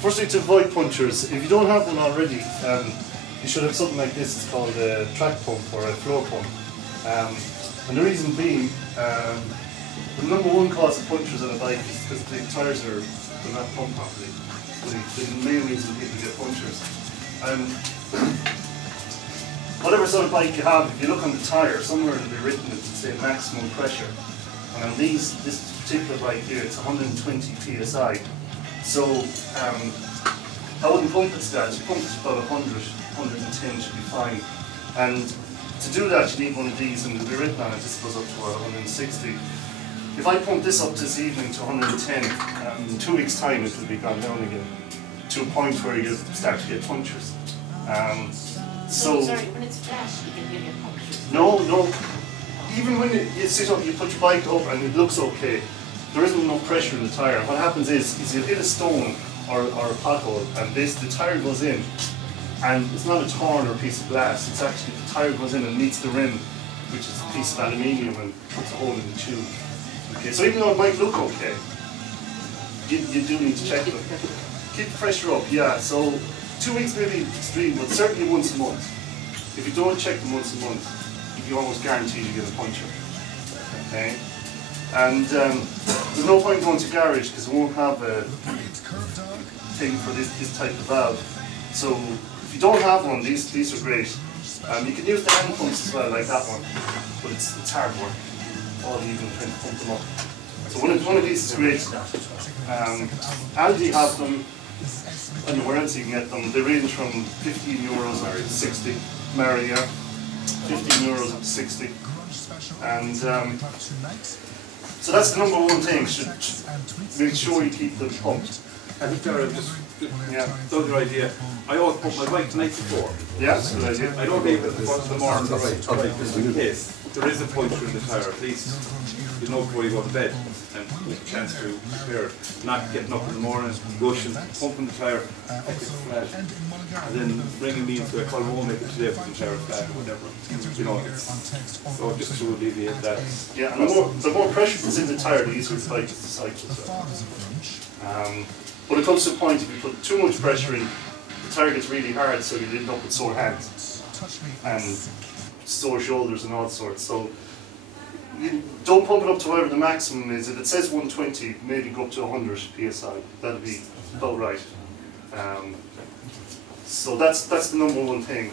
Firstly, to avoid punctures, if you don't have one already, you should have something like this. It's called a track pump or a floor pump. And the reason being, the number one cause of punctures on a bike is because the tyres are not pumped properly. The main reason people get punctures. Whatever sort of bike you have, if you look on the tyre, somewhere it'll be written that it's say maximum pressure. And on this particular bike here, it's 120 psi. So I wouldn't pump it to that. You pump it to about 100, 110 should be fine. And to do that, you need one of these, and it'll be written on it. This goes up to 160. If I pump this up this evening to 110, in 2 weeks' time it will be gone down again to a point where you start to get punctures. So sorry, when it's flat, you can get your punctures. No. Even when you sit up, you put your bike up and it looks okay, there isn't enough pressure in the tyre. What happens is you hit a stone or a pothole, and the tyre goes in, and it's not a torn or a piece of glass, it's actually the tyre goes in and meets the rim, which is a piece of aluminium, and puts a hole in the tube. Okay, so even though it might look okay, you do need to check them. Keep the pressure up, yeah. So 2 weeks maybe extreme, but certainly once a month. If you don't check them once a month, you almost guarantee you get a puncture. Okay? And there's no point going to garage because it won't have a thing for this type of valve. So if you don't have one, these are great. You can use the hand pumps as well, like that one, but it's hard work. All even trying to pump them up. So one of these is great. Aldi have them. I don't know where else you can get them. They range from €15 up to 60. Maria, €15 up to 60. And so that's the number one thing. Should make sure you keep them pumped. I think just another idea. I always pump my bike the night before. Yeah, that's a good idea. I don't leave it the front of the morning, just in case there is a puncture in the tyre. At least you know before you go to bed, and with a chance to prepare, not getting up in the morning, rushing, pumping the tyre, make it flat, and then bringing me into a Claremorris, make it today, put the tyre flat or whatever. You know, so just to alleviate that. Yeah, and the more pressure that's in the tyre, the easier the bike is to cycle. But it comes to a point if you put too much pressure in, the tyre gets really hard, so you end up with sore hands and sore shoulders and all sorts. So you don't pump it up to whatever the maximum is. If it says 120, maybe go up to 100 psi. That'll be about right. So that's the number one thing.